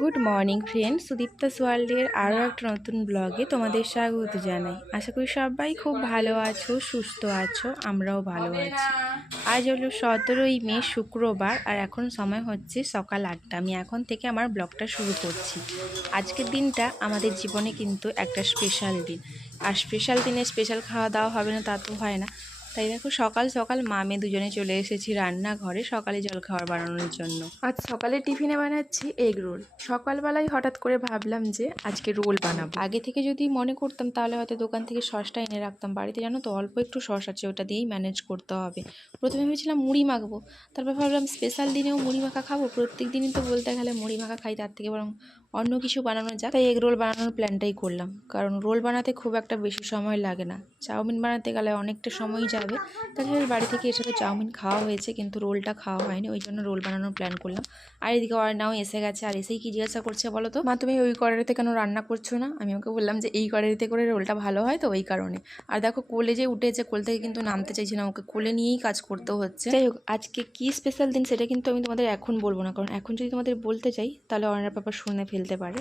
Good morning friend Sudipta ওয়ার্ল্ডের আরও একটা নতুন ব্লগে তোমাদের স্বাগত জানাই। আশা করি সবাই খুব ভালো আছো, সুস্থ আছো, আমরাও ভালো আছি। আজ হলো সতেরোই মে, শুক্রবার, আর এখন সময় হচ্ছে সকাল আটটা। আমি এখন থেকে আমার ব্লগটা শুরু করছি। আজকের দিনটা আমাদের জীবনে কিন্তু একটা স্পেশাল দিন। আর স্পেশাল দিনে স্পেশাল খাওয়া দাওয়া হবে না তা তো হয় না। তাই দেখো সকাল সকাল মামে দুজনে চলে এসেছি রান্নাঘরে সকালে জলখাবার বানানোর জন্য। আজ সকালে টিফিনে বানাচ্ছি এগ রোল। সকালবেলায় হঠাৎ করে ভাবলাম যে আজকে রোল বানাবো। আগে থেকে যদি মনে করতাম তাহলে হয়তো দোকান থেকে সসটা এনে রাখতাম। বাড়িতে জানো তো অল্প একটু সস আছে ওটা দিয়েই ম্যানেজ করতে হবে। প্রথমে ভেবেছিলাম মুড়ি মাখবো তারপর ভাবলাম স্পেশাল দিনেও মুড়ি মাখা খাব। প্রত্যেক দিনই তো বলতে গেলে মুড়ি মাখা খাই তার থেকে বরং অন্য কিছু বানানো যাক। তাই এগ রোল বানানোর প্ল্যানটাই করলাম। কারণ রোল বানাতে খুব একটা বেশি সময় লাগে না। চাউমিন বানাতে গেলে অনেকটা সময় যাবে। তাছাড়া বাড়ি থেকে এসে তো চাউমিন খাওয়া হয়েছে, কিন্তু রোলটা খাওয়া হয়নি। ওই জন্য রোল বানানোর প্ল্যান করলাম। আর এদিকে অর্ণাও এসে গেছে। আর এসেই কি জিজ্ঞাসা করছে বলো তো? মা, তুমি ওই কড়াইতে কেন রান্না করছ না? আমি ওকে বললাম যে, এই কড়াইতে করে রোলটা ভালো হয় তো ওই কারণে। আর দেখো কোলে যে উঠেছে, কোল থেকে কিন্তু নামতে চাইছে না। ওকে কোলে নিয়েই কাজ করতে হচ্ছে। যাই হোক, আজকে কী স্পেশাল দিন সেটা কিন্তু আমি তোমাদের এখন বলব না। কারণ এখন যদি তোমাদের বলতে চাই, তাহলে অর্ণার পাপা শুনে ফেলতে পারে।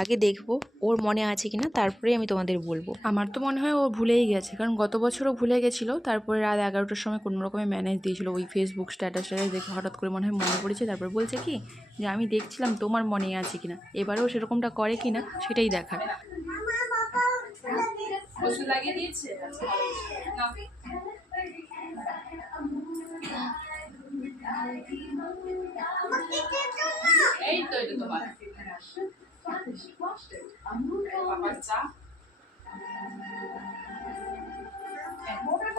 আগে দেখব ওর মনে আছে কিনা তারপরেই আমি তোমাদের বলব। আমার তো মনে হয় ও ভুলেই গেছে কারণ গত বছরও ভুলে গেছিল তারপরে রাত এগারোটার সময় কোনো রকমের ম্যানেজ দিয়েছিল ওই ফেসবুক স্ট্যাটাস স্ট্যাটাস দেখে হঠাৎ করে মনে হয় মনে পড়েছে তারপর বলছে কি যে আমি দেখছিলাম তোমার মনে আছে কিনা এবারেও সেরকমটা করে কিনা সেটাই দেখার। লাগিয়ে দিয়েছে? এই তো এটা তোমার।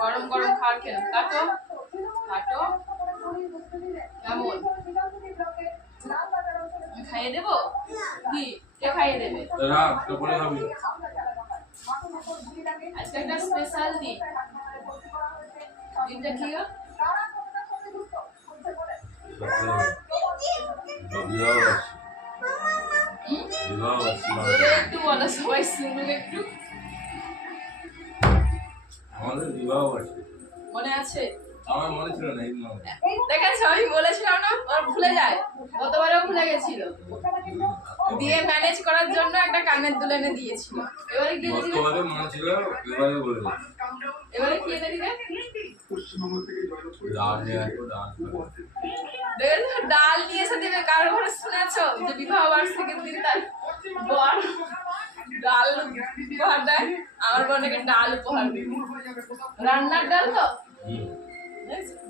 গরম গরম খাওয়ার খেলাম। কাটো কাটো। কেমন? খাইয়ে দেবো? কি? কে খাইয়ে দেবে? আজকে একটা স্পেশাল দিন। দিনটা কি গো? একটু বলো সবাই শুনুক একটু। আমাদের বিবাহ আছে। মনে আছে? আমার মনে ছিল না এই দেখেছ? আমি বলেছিলাম না ওরা ভুলে যায়। গতবারও ভুলে গেছিল। দিয়ে ম্যানেজ করার জন্য একটা কানের দুল এনে দিয়েছিল। এবারে কি এনে দিবে মনে ছিল এবারে বলে এবারে কি এনে দিবে? ডাল নিয়ে এসে দিবে। কারও ঘরে শুনেছো যে বিবাহ বার্ষিকীর দিন তার বর, ডাল উপহার দেয়, আমার বোনকে ডাল উপহার দিবে রান্নার ডাল তো?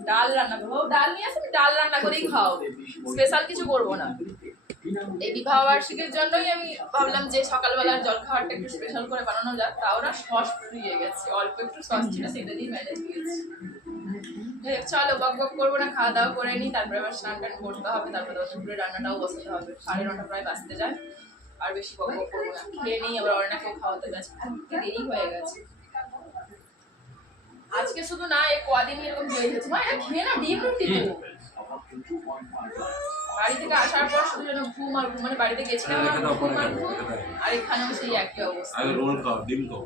ডাল রান্না করব। ডাল নিয়ে আসে ডাল রান্না করেই খাও স্পেশাল কিছু করব না। এই বিবাহ বার্ষিকীর জন্যই আমি ভাবলাম যে সকালবেলার জল খাবারটা একটু স্পেশাল করে বানানো যাক। তা ওরা সস ফুরিয়ে গেছে। অল্প একটু সস ছিল, সেটা দিয়ে ম্যানেজ দিয়েছি চলো, বক বক করব না, খাওয়া দাওয়া করে নিই। তারপরে আবার স্নান টান করতে হবে। তারপরে দুপুরে রান্নাটাও বসাতে হবে। সাড়ে নটা প্রায় বাজতে যায়। আর বেশি বক করব না। খেয়ে নিই আবার অনেকেও খাওয়াতে ব্যস্ত দেরি হয়ে গেছে। আজকে শুধু না এই কদিন এরকম দেরি হচ্ছে মা এটা খেয়ে না ডিম রুটি দেবো। বাড়ি থেকে আসার পর শুধু যেন ঘুম আর ঘুম মানে বাড়িতে গেছিলাম আর ঘুম আর ঘুম আর এখানেও সেই একই অবস্থা। রোল খাও ডিম খাও।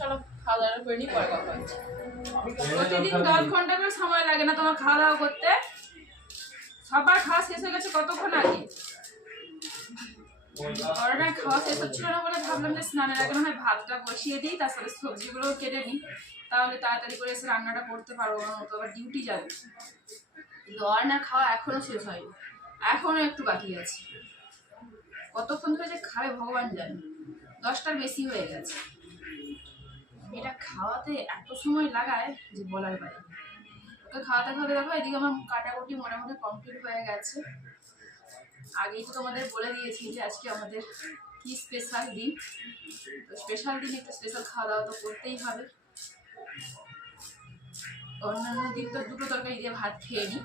চলো খাওয়া দাওয়া করে নিই পরে কথা হচ্ছে। প্রতিদিন দশ ঘণ্টা করে সময় লাগে না তোমার খাওয়া দাওয়া করতে। সবার খাওয়া শেষ হয়ে গেছে কতক্ষণ আগে? করোনায় খাওয়া শেষ হচ্ছিল না বলে ভাবলাম যে স্নানের আগে হয় ভাতটা বসিয়ে দিই তার সাথে সবজিগুলো কেটে নিই। তাহলে তাড়াতাড়ি করে এসে রান্নাটা করতে পারব আবার ডিউটি যাবে। কিন্তু খাওয়া এখনও শেষ হয়নি। এখনও একটু বাকি আছে। কতক্ষণ ধরে যে খাবে ভগবান জানে। দশটার বেশি হয়ে গেছে। এটা খাওয়াতে এত সময় লাগায় যে বলার বাইরে। ওকে খাওয়াতে খাওয়াতে দেখো, এদিকে আমার কাটাকুটি মোটামুটি কমপ্লিট হয়ে গেছে। আগেই তো তোমাদের বলে দিয়েছি যে আজকে আমাদের কি স্পেশাল দিন। তো স্পেশাল দিন, একটা স্পেশাল খাওয়া দাওয়া তো করতেই হবে। অন্যান্য দিন তো দুটো তরকারি দিয়ে ভাত খেয়ে নিই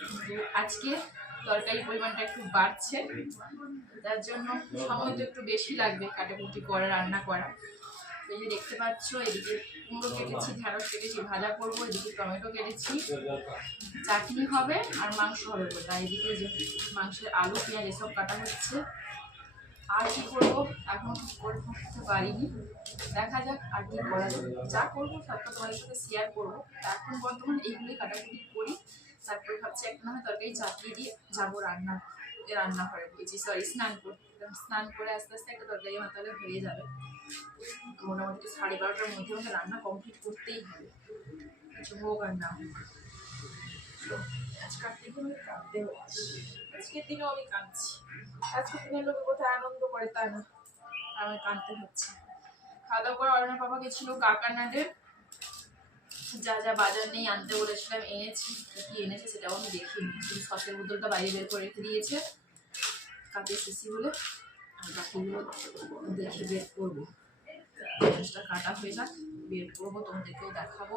কিন্তু আজকে তরকারির পরিমাণটা একটু বাড়ছে। তার জন্য সময় তো একটু বেশি লাগবে কাটাকুটি করা, রান্না করা। এই যে দেখতে পাচ্ছ, এদিকে কুমড়ো কেটেছি ঢেঁড়স কেটেছি, ভাজা করব, এদিকে টমেটো কেটেছি। চাটনি হবে আর মাংস হবে আর এদিকে যে মাংসের আলু, পেঁয়াজ, এসব কাটা হচ্ছে। আর কি করব? এখন করে থাকতে পারিনি। দেখা যাক আর কি করা যা করব, সবটা তোমাদের সাথে শেয়ার করব। এখন বর্তমানে এইগুলোই কাটাকুটি করি। তারপরে ভাবছি একটা না তরকারি চাপিয়ে দিয়ে যাব রান্না রান্নাঘরে ঢুকেছি সরি স্নান করতে স্নান করে আস্তে আস্তে একটা তরকারি আমার তাহলে হয়ে যাবে। মোটামুটি সাড়ে বারোটার মধ্যে আমাকে রান্না কমপ্লিট করতেই হবে। কিছু হোক আর না হোক তো আজকাল আমি কাঁদতেও আছি আজকের দিনেও আমি কাঁদছি। আজকের দিনে লোকে কোথায় আনন্দ করে না? কাঁদতে হচ্ছে। খাওয়া দাওয়া অরণ্য যা যা বাজার নেই আনতে বলেছিলাম, এনেছি। কি এনেছে সেটাও আমি দেখিনি। সসের বোতলটা বাইরে বের করে রেখে দিয়েছে। কাজে শেষি বলে। বাকিগুলো দেখে বের করব। পেঁয়াজটা কাটা হয়ে যাক, বের করব, তোমাদেরকেও দেখাবো।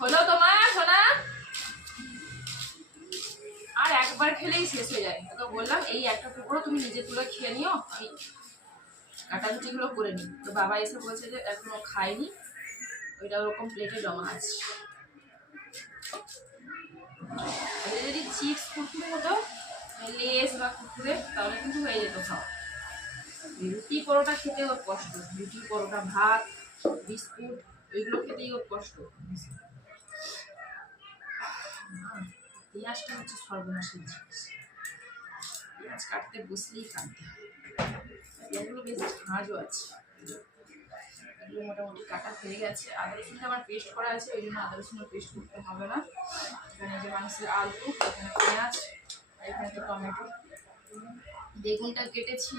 হলো তোমার সোনা আর একবার খেলেই শেষ হয়ে যায়। তো বললাম, এই একটা টুকরো তুমি নিজে তুলে খেয়ে নিও আমি কাটাকুটিগুলো করে নিই। তো বাবা এসে বলছে যে এখনও খায়নি, ওইটা ওরকম প্লেটে জমা আছে। এটা যদি চিপস কুকুরে হতো, লেস বা কুকুরে তাহলে কিন্তু হয়ে যেত খাওয়া। রুটি পরোটা খেতে ওর কষ্ট। রুটি, পরোটা, ভাত, বিস্কুট, ওইগুলো খেতেই ওর কষ্ট। পেঁয়াজটা হচ্ছে সর্বনাশের জিনিস। পেঁয়াজ কাটতে বসলেই কাটতে হয়। পেঁয়াজগুলো বেশ ঝাঁঝও আছে। এগুলো মোটামুটি কাটা হয়ে গেছে। আদা রসুনটা আমার পেস্ট করা আছে, ওই জন্য আদা রসুনের পেস্ট করতে হবে না। এখানে যে মানুষের আলু, এখানে পেঁয়াজ এখানে তো টমেটো। বেগুনটা কেটেছি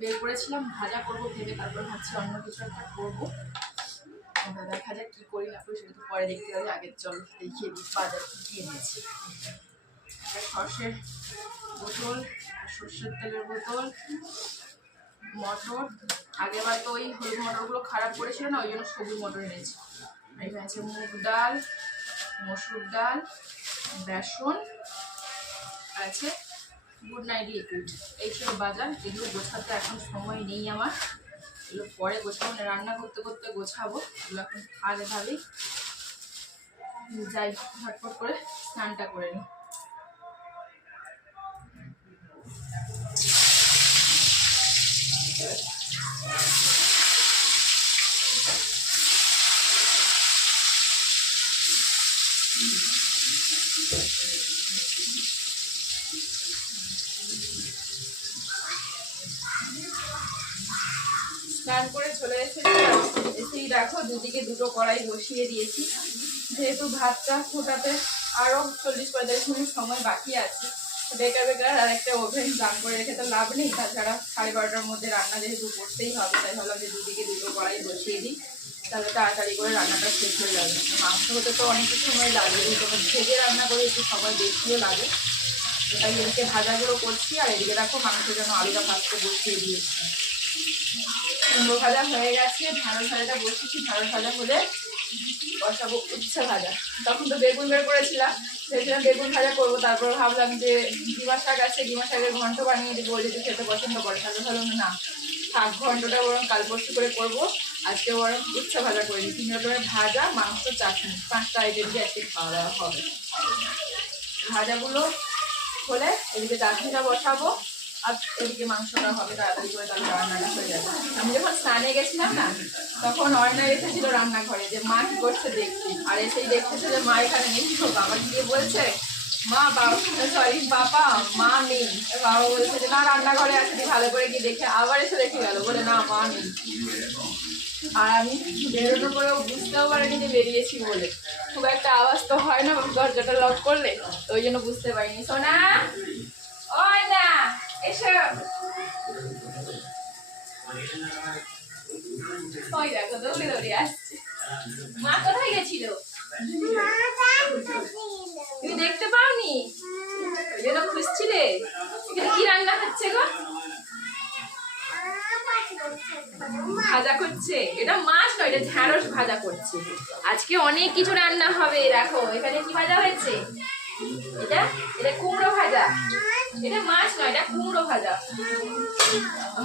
বের করেছিলাম, ভাজা করব ভেবে তারপর ভাবছি অন্য কিছু একটা করব। দেখা যাক কি করি, না করি, সেটা তো পরে দেখতে হবে। আগের চল দেখিয়ে দিই, বাজার কি এনেছি। সর্ষের বোতল সর্ষের তেলের বোতল, মটর আগেরবার তো ওই হলুদ মটরগুলো খারাপ করেছিল না, ওই জন্য সবুজ মটর এনেছি। আর এখানে আছে মুগ ডাল, মসুর ডাল, বেসন আছে গুড নাইট লিকুইড এই ছিল বাজার এগুলো গোছাতে এখন সময় নেই আমার। এগুলো পরে গোছাবো না রান্না করতে করতে গোছাবো। এগুলো এখন থাক এভাবেই যাই, ঝটপট করে স্নানটা করে নিই। স্নান করে চলে এসেছি। এসেই দেখো দুদিকে দুটো কড়াই বসিয়ে দিয়েছি। যেহেতু ভাতটা ফোটাতে আরও চল্লিশ পঁয়তাল্লিশ মিনিট সময় বাকি আছে বেকার বেকার, আর একটা ওভেন দান করে রেখে তো লাভ নেই। তাছাড়া সাড়ে বারোটার মধ্যে রান্না যেহেতু করতেই হবে, তাই ভাবলাম যে দুদিকে দুটো কড়াই বসিয়ে দিই। তাহলে তাড়াতাড়ি করে রান্নাটা শেষ হয়ে যাবে। মাংস হতে তো অনেক সময় লাগে, যেহেতু ভেজে রান্না করে, একটু সময় বেশিও লাগে। তাই এদিকে ভাজাগুলো করছি, আর এদিকে দেখো মাংস যেন আলুটা ভাজতে বসিয়ে দিয়েছি। কুমড়ো ভাজা হয়ে গেছে, ঢাঁড়স ভাজাটা বসেছি ঢাঁড়স ভাজা হলে বসাবো উচ্ছে ভাজা। তখন তো বেগুন বের করেছিলাম। ভেবেছিলাম বেগুন ভাজা করব। তারপর ভাবলাম যে ডিমা শাক আছে ডিমা শাকের ঘন্ট বানিয়ে দিব যদি খেতে পছন্দ করে। তাহলে ভালো না, শাক ঘন্টটা বরং কাল পরশু করে করব। আজকে বরং উচ্ছে ভাজা করে দিই। তিন রকমের ভাজা, মাংস, চাটনি। পাঁচটা আইটেম দিয়ে আজকে খাওয়া দাওয়া হবে। ভাজাগুলো হলে এদিকে চাটনিটা বসাবো। আর এদিকে মাংসটা হবে, তাড়াতাড়ি করে আমি যখন স্নানে গেছিলাম না, তখন এসেছিল রান্নাঘরে যে মা কি করছে আর মা এখানে বাবা বলছে, মা, বাবা বাবা, মা নেই। বাবা বলছে যে, না, রান্নাঘরে ভালো করে গিয়ে দেখে আবার এসে দেখে গেল। বলে, না, মা নেই। আর আমি বেরোনো করেও বুঝতেও পারিনি যে বেরিয়েছি বলে। খুব একটা আওয়াজ তো হয় না দরজাটা লক করলে ওই জন্য বুঝতে পারিনি। সোনা ওই দেখো দৌড়ে দৌড়ে আসছে মা কোথায় গেছিল তুমি দেখতে পাওনি জন্য খুঁজছিলে এখানে কি রান্না হচ্ছে গো ভাজা করছে এটা মাছ নয় এটা ঢ্যাঁড়স ভাজা করছে আজকে অনেক কিছু রান্না হবে দেখো এখানে কি ভাজা হয়েছে এটা এটা কুমড়ো ভাজা এটা মাছ নয়, এটা কুমড়ো ভাজা।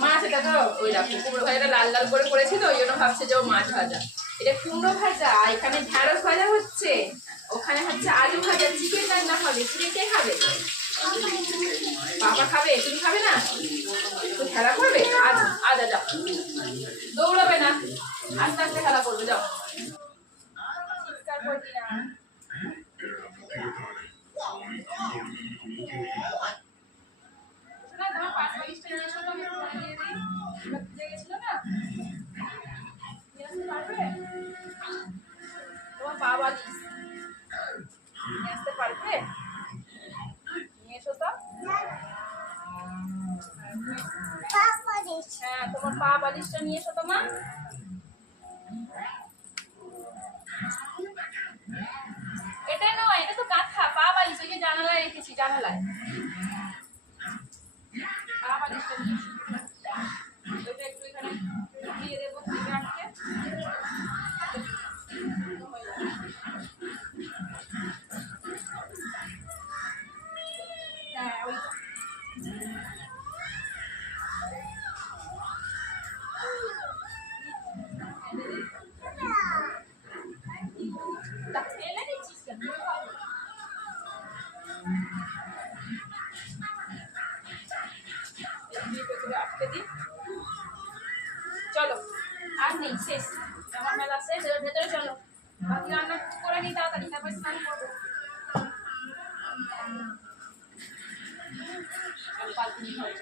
মাছ এটা তো ওই দেখো, কুমড়ো ভাজাটা লাল লাল করে করেছে তো, ওই জন্য ভাবছে যে ও মাছ ভাজা। এটা কুমড়ো ভাজা এখানে ঢ্যাঁড়স ভাজা হচ্ছে, ওখানে হচ্ছে আলু ভাজা, চিকেন রান্না হবে চিকেন কে খাবে? বাবা খাবে, তুমি খাবে না? খেলা করবে? আজ আজ। দৌড়াবে না। আস্তে আস্তে খেলা করবে, যাও। জানালায় রেখেছি মেলা ভেতরে চলো। বাকি রান্না করে নিই তাড়াতাড়ি তারপর স্নান করব। চলো,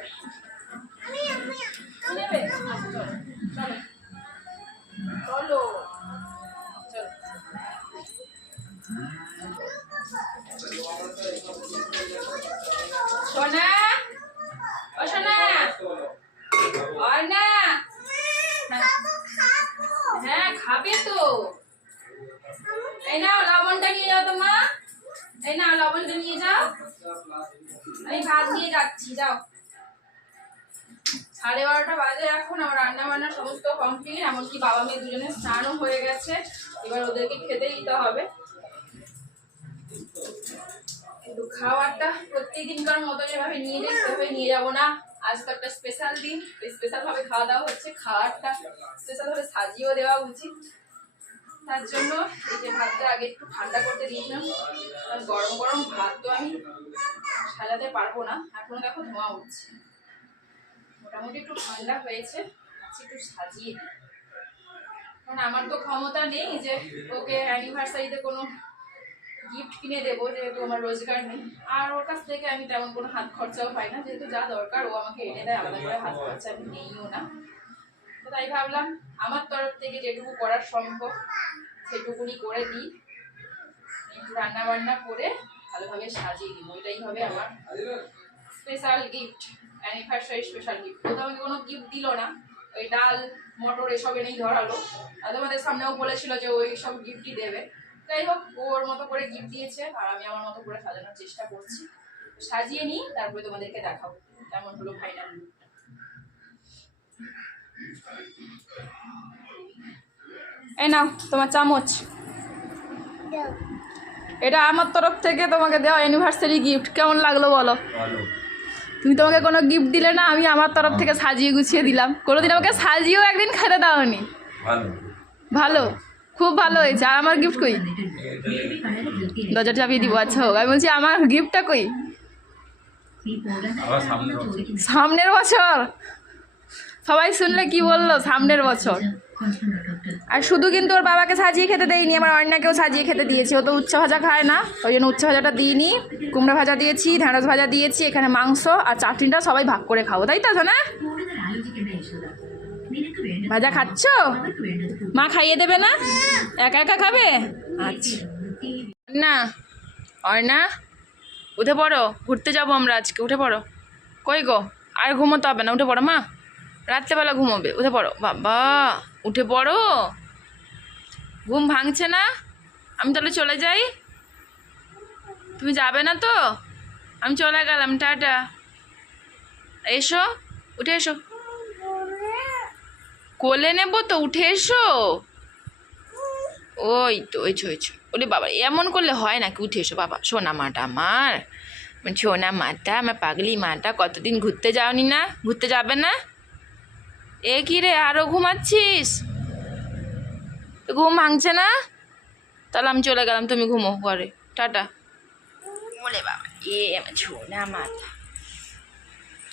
সাড়ে বারোটা বাজে এখন, আমার রান্না বান্না সমস্ত কমপ্লিট এমনকি বাবা মেয়ে দুজনে স্নানও হয়ে গেছে। এবার ওদেরকে খেতে দিতে হবে। কিন্তু খাবারটা প্রত্যেকদিনকার মতো যেভাবে নিয়ে যাই, সেভাবে নিয়ে যাব না। আজ তো একটা স্পেশাল দিন। স্পেশাল ভাবে খাওয়া দাওয়া হচ্ছে, খাবারটা স্পেশাল ভাবে সাজিয়েও দেওয়া উচিত। তার জন্য এই যে ভাতটা আগে একটু ঠান্ডা করতে দিয়েছিলাম গরম গরম ভাত তো আমি সাজাতে পারব না। এখন দেখো ধোঁয়া উঠছে। মোটামুটি একটু ঠান্ডা হয়েছে একটু সাজিয়ে দিই। কারণ আমার তো ক্ষমতা নেই যে ওকে অ্যানিভার্সারিতে কোনো গিফট কিনে দেবো, যেহেতু আমার রোজগার নেই। আর ওর কাছ থেকে আমি তেমন কোনো হাত খরচাও পাই না, যেহেতু যা দরকার ও আমাকে এনে দেয় আলাদা করে হাত খরচা আমি নেইও না। তো তাই ভাবলাম, আমার তরফ থেকে যেটুকু করার সম্ভব, সেটুকুনি করে দিই। একটু রান্না বান্না করে ভালোভাবে সাজিয়ে দিই ওইটাই হবে আমার special gift anniversary special gift তো আমাকে কোনো গিফট দিল না। ওই ডাল মটর এসব এনেই ধরালো। আর তোমাদের সামনেও বলেছিল যে ওই সব গিফটই দেবে। যাই হোক ও ওর মতো করে গিফট দিয়েছে আর আমি আমার মতো করে সাজানোর চেষ্টা করছি। সাজিয়ে নিই তারপরে তোমাদেরকে দেখাবো কেমন হলো ফাইনাল লুক এই নাও তোমার চামচ। এটা আমার তরফ থেকে তোমাকে দেওয়া অ্যানিভার্সারি গিফট কেমন লাগল বলো? ভালো। তুমি তোমাকে কোনো গিফট দিলে না আমি আমার তরফ থেকে সাজিয়ে গুছিয়ে দিলাম। কোনোদিন আমাকে সাজিয়েও একদিন খেতে দাওনি। ভালো। ভালো? খুব ভালো হয়েছে। আর আমার গিফট কই? দরজা চাপিয়ে দিব আচ্ছা হোক। আমি বলছি আমার গিফটটা কই। সামনের বছর? সবাই শুনলে কি বলল? সামনের বছর। আর শুধু কিন্তু ওর বাবাকে সাজিয়ে খেতে দেয়নি আমার অন্যাকেও সাজিয়ে খেতে দিয়েছি। ও তো উচ্চ ভাজা খায় না, ওই জন্য উচ্চ ভাজাটা দিইনি। কুমড়ো ভাজা দিয়েছি, ঢেঁড়স ভাজা দিয়েছি, এখানে মাংস আর চাটনিটা সবাই ভাগ করে খাব, তাই তো না ভাজা খাচ্ছ? মা খাইয়ে দেবে না? একা একা খাবে? আচ্ছা। না অর্ণা, উঠে পড়ো, ঘুরতে যাব আমরা আজকে, উঠে পড়ো। কই গো? আর ঘুমোতে হবে না, উঠে পড়ো মা। রাত্রেবেলা ঘুমোবে, উঠে পড়ো। বাবা। উঠে পড়ো। ঘুম ভাঙছে না? আমি তাহলে চলে যাই? তুমি যাবে না তো? আমি চলে গেলাম, টাটা। এসো, উঠে এসো। কোলে নেব তো, উঠে এসো। ওই তো, ওই ছো ছো। ওরে বাবা, এমন করলে হয় নাকি? উঠে এসো, বাবা। সোনা মাটা আমার। সোনা মাটা, আমার পাগলি মাটা, কতদিন ঘুরতে যাওনি না? ঘুরতে যাবে না? এ কি রে আরও ঘুমাচ্ছিস? ঘুম ভাঙছে না? তাহলে আমি চলে গেলাম তুমি ঘুমো ঘরে টাটা। বলে বাবা। এ আমার মাথা।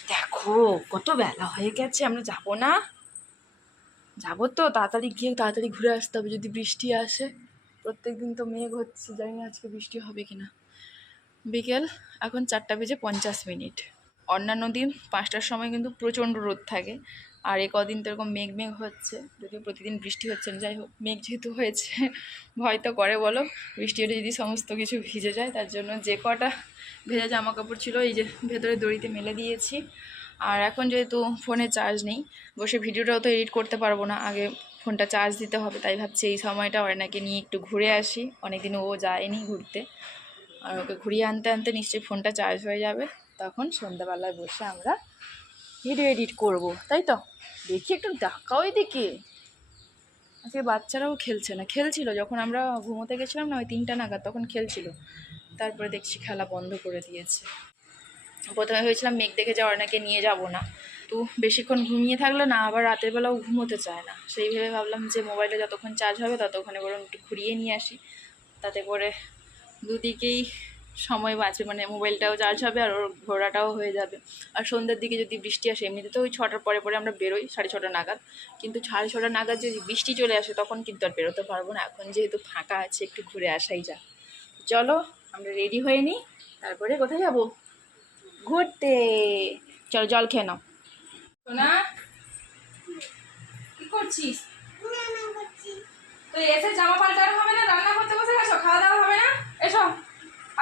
দেখো কত বেলা হয়ে গেছে আমরা যাব না? যাব তো তাড়াতাড়ি গিয়ে তাড়াতাড়ি ঘুরে আসতে হবে যদি বৃষ্টি আসে। প্রত্যেক দিন তো মেঘ হচ্ছে জানি না আজকে বৃষ্টি হবে কি না বিকেল এখন চারটা বেজে পঞ্চাশ মিনিট। অন্যান্য দিন পাঁচটার সময় কিন্তু প্রচণ্ড রোদ থাকে। আর এ কদিন তো এরকম মেঘ মেঘ হচ্ছে, যদিও প্রতিদিন বৃষ্টি হচ্ছে না, যাই হোক, মেঘ যেহেতু হয়েছে, ভয় তো করে বলো, বৃষ্টি হলে যদি সমস্ত কিছু ভিজে যায়, তার জন্য যে কটা ভেজা জামা কাপড় ছিল এই যে ভেতরে দড়িতে মেলে দিয়েছি। আর এখন যেহেতু ফোনে চার্জ নেই, বসে ভিডিওটাও তো এডিট করতে পারব না, আগে ফোনটা চার্জ দিতে হবে, তাই ভাবছি এই সময়টা অর্ণাকে নিয়ে একটু ঘুরে আসি, অনেকদিন ও যায়নি ঘুরতে, আর ওকে ঘুরিয়ে আনতে আনতে নিশ্চয়ই ফোনটা চার্জ হয়ে যাবে, তখন সন্ধ্যাবেলায় বসে আমরা ভিডিও এডিট করব, তাই তো? দেখি, একটু দেখাও এদিকে। আজকে বাচ্চারাও খেলছে না, খেলছিল। যখন আমরা ঘুমোতে গেছিলাম না, ওই তিনটা নাগাদ তখন খেলছিল। তারপরে দেখছি খেলা বন্ধ করে দিয়েছে। প্রথমে ভেবেছিলাম মেঘ দেখে যাওয়ার নাকি নিয়ে যাব না। তো বেশিক্ষণ ঘুমিয়ে থাকলে না, আবার রাতের বেলাও ঘুমোতে চায় না। সেই ভেবে ভাবলাম যে মোবাইলটা যতক্ষণ চার্জ হবে, ততক্ষণে বরং একটু ঘুরিয়ে নিয়ে আসি। তাতে করে দুদিকেই সময় বাঁচবে মানে মোবাইলটাও চার্জ হবে আর ওর ঘোরাটাও হয়ে যাবে। আর সন্ধ্যের দিকে যদি বৃষ্টি আসে এমনিতে তো ওই ছটার পরে পরে আমরা বেরোই সাড়ে ছটা নাগাদ। কিন্তু সাড়ে ছটা নাগাদ যদি বৃষ্টি চলে আসে তখন কিন্তু আর বেরোতে পারব না। এখন যেহেতু ফাঁকা আছে একটু ঘুরে আসাই যা চলো আমরা রেডি হয়ে নিই তারপরে কোথায় যাব? ঘুরতে। চলো জল খেয়ে নাও। সোনা কি করছিস? তো এসে জামা পাল্টানো হবে না? রান্না করতে বসে গেছো খাওয়া দাওয়া হবে না? এসো।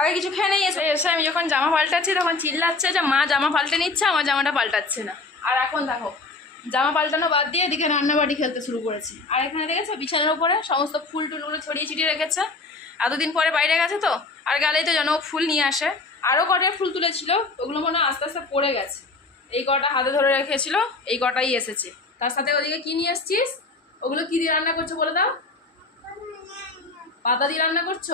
আগে কিছু খেয়ে নেই, এসো আমি যখন জামা পাল্টাচ্ছি তখন চিল্লাচ্ছে যে মা জামা পাল্টে নিচ্ছে, আমার জামাটা পাল্টাচ্ছে না। আর এখন দেখো, জামা পাল্টানো বাদ দিয়ে এদিকে রান্নাবাড়ি খেলতে শুরু করেছি। আর এখানে দেখেছ, বিছানার উপরে সমস্ত ফুল টুলগুলো ছড়িয়ে ছিটিয়ে রেখেছে। এতদিন পরে বাইরে গেছে তো, আর গেলেই তো যেন ফুল নিয়ে আসে। আরও কটা ফুল তুলেছিল, ওগুলো মনে আস্তে আস্তে পড়ে গেছে। এই কটা হাতে ধরে রেখেছিল, এই কটাই এসেছে। তার সাথে ওদিকে কি নিয়ে এসছিস ওগুলো কী দিয়ে রান্না করছ বলে দাও? পাতা দিয়ে রান্না করছ?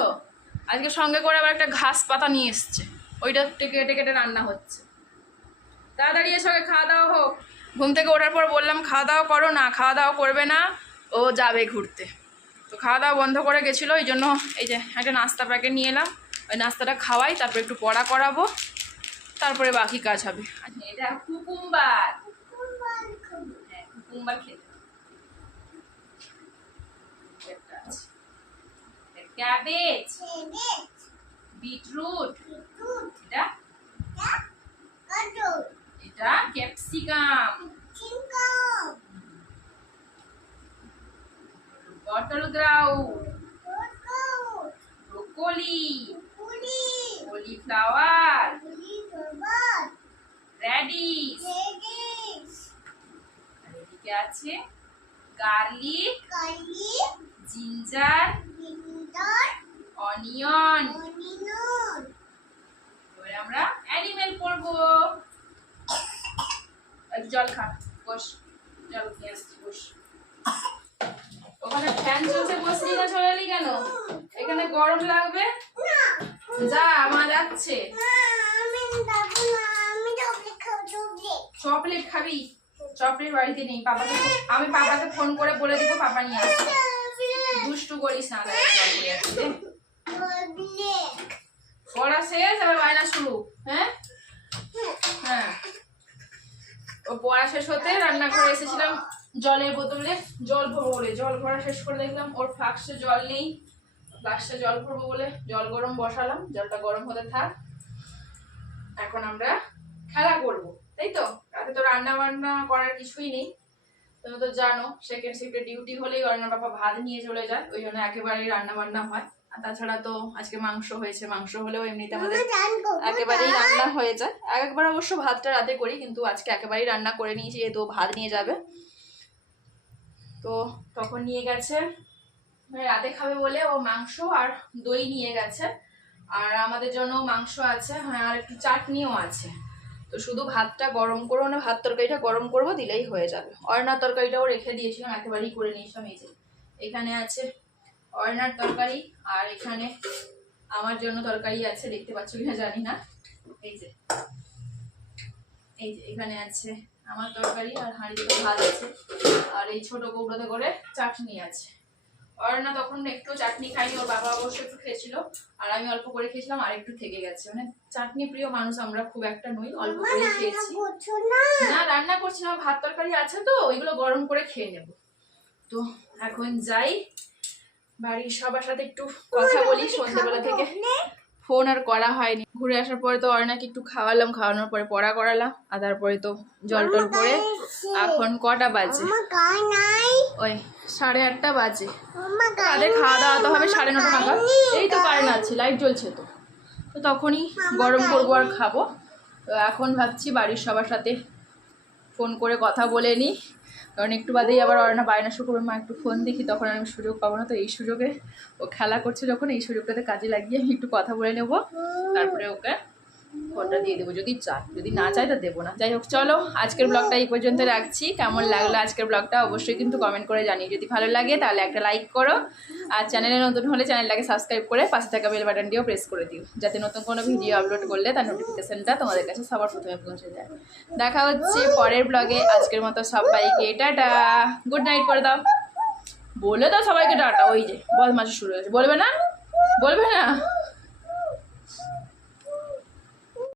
আজকে সঙ্গে করে আবার একটা ঘাস পাতা নিয়ে এসছে। ওইটা কেটে কেটে রান্না হচ্ছে। তাড়াতাড়ি এসে আগে, খাওয়া দাওয়া হোক। ঘুম থেকে ওঠার পর বললাম, খাওয়া দাওয়া করো না, খাওয়া দাওয়া করবে না, ও যাবে ঘুরতে। তো খাওয়া দাওয়া বন্ধ করে গেছিল, এই জন্য এই যে একটা নাস্তা প্যাকেট নিয়ে এলাম। ওই নাস্তাটা খাওয়াই, তারপর একটু পড়া করাবো, তারপরে বাকি কাজ হবে। এটা কুকুম্বার। হ্যাঁ কুকুম্বার খেতে। ক্যাবেজ বিটরুট এটা? এটা capsicum. Bottle gourd broccoli cauliflower radish আর এদিকে আছে গার্লিক জিঞ্জার অনিয়ন। এবারে আমরা অ্যানিমেল একটু জল খা বস। জল নিয়ে আসছি বস। ওখানে ফ্যান চলছে বসলি না চলে এলি কেন? এখানে গরম লাগবে? যা আমার যাচ্ছে। চকলেট খাবি চকলেট। বাড়িতে নেই পাপাকে আমি পাপাকে ফোন করে বলে দিব পাপা নিয়ে আসবে। দুষ্টু করিস না পড়ে শেষ, এবার বায়না শুরু হ্যাঁ? হ্যাঁ। ও পড়া শেষ হতে রান্না করে এসেছিলাম জলের বোতলে, জল ভরবো বলে। জল ভরা শেষ করে দেখলাম ওর ফ্লাক্সে জল নেই। ফ্লাক্সে জল ভরবো বলে জল গরম বসালাম, জলটা গরম হতে থাক। এখন আমরা খেলা করব, তাই তো? রাতে তো রান্না বান্না করার কিছুই নেই। তুমি তো জানো সেকেন্ড শিফটে ডিউটি হলেই অর্ণার বাবা ভাত নিয়ে চলে যায় ওই জন্য একেবারেই রান্না বান্না হয়। আর তাছাড়া তো আজকে মাংস হয়েছে মাংস হলেও এমনিতে আমাদের একেবারেই রান্না হয়ে যায়। একবার অবশ্য ভাতটা রাতে করি কিন্তু আজকে একেবারেই রান্না করে নিয়েছি যেহেতু ভাত নিয়ে যাবে। তো তখন নিয়ে গেছে মানে রাতে খাবে বলে ও মাংস আর দই নিয়ে গেছে। আর আমাদের জন্য মাংস আছে হ্যাঁ আর একটু চাটনিও আছে। তো শুধু ভাতটা গরম করব না, ভাত তরকারিটা গরম করব, দিলেই হয়ে যাবে। অয়নার তরকারিটাও রেখে দিয়েছিলাম, একেবারেই করে নিয়েছিলাম, এই যে। এখানে আছে অয়নার তরকারি, আর এখানে আমার জন্য তরকারি আছে, দেখতে পাচ্ছ কিনা জানি না। এই যে। এই যে, এখানে আছে আমার তরকারি আর হাঁড়িতে ভাত আছে। আর এই ছোট কৌটোতে করে চাটনি আছে। অরণ্যা তখন একটু চাটনি খাইনি ওর বাবা অবশ্য একটু খেয়েছিল আর আমি অল্প করে খেয়েছিলাম আর একটু থেকে গেছে। মানে চাটনি প্রিয় মানুষ আমরা খুব একটা নই অল্প করে খেয়েছি। না? রান্না করছি না ভাত তরকারি আছে তো ওইগুলো গরম করে খেয়ে নেব। তো এখন যাই বাড়ির সবার সাথে একটু কথা বলি সন্ধ্যেবেলা থেকে। ফোন আর করা হয়নি। ঘুরে আসার পরে তো অর্ণাকে একটু খাওয়ালাম খাওয়ানোর পরে পড়া করালাম আর তারপরে তো জল টল করে এখন কটা বাজে? ওই সাড়ে আটটা বাজে। তাদের খাওয়া দাওয়া তো হবে সাড়ে নটা নাগাদ। এই তো কারেন্ট আছে লাইট জ্বলছে তো। তো তখনই গরম করব আর খাব। তো এখন ভাবছি বাড়ির সবার সাথে ফোন করে কথা বলে নিই। কারণ একটু বাদেই আবার অর্ণা বায়না শুরু করবে। মা একটু ফোন দেখি তখন আমি সুযোগ পাবো না তো। এই সুযোগে ও খেলা করছে যখন এই সুযোগটাতে কাজে লাগিয়ে আমি একটু কথা বলে নেব। তারপরে ওকে ফোনটা দিয়ে দেবো। যদি চায়, যদি না চায় তো দেবো না। যাই হোক, চলো, আজকের ব্লগটা এই পর্যন্ত রাখছি। কেমন লাগল আজকের ব্লগটা অবশ্যই কিন্তু কমেন্ট করে জানিয়ে যদি ভালো লাগে, তাহলে একটা লাইক করো। আর চ্যানেলে নতুন হলে চ্যানেলটাকে সাবস্ক্রাইব করে পাশে থাকা বেল বাটনটিও প্রেস করে দিও। যাতে নতুন কোনো ভিডিও আপলোড করলে তার নোটিফিকেশানটা তোমাদের কাছে সবার প্রথমে পৌঁছে যায়। দেখা হচ্ছে পরের ব্লগে আজকের মতো সবাইকে টাটা। গুড নাইট করে দাও। বলে দাও সবাইকে টাটা। ওই যে বদমাসি শুরু হয়েছে। বলবে না? বলবে না?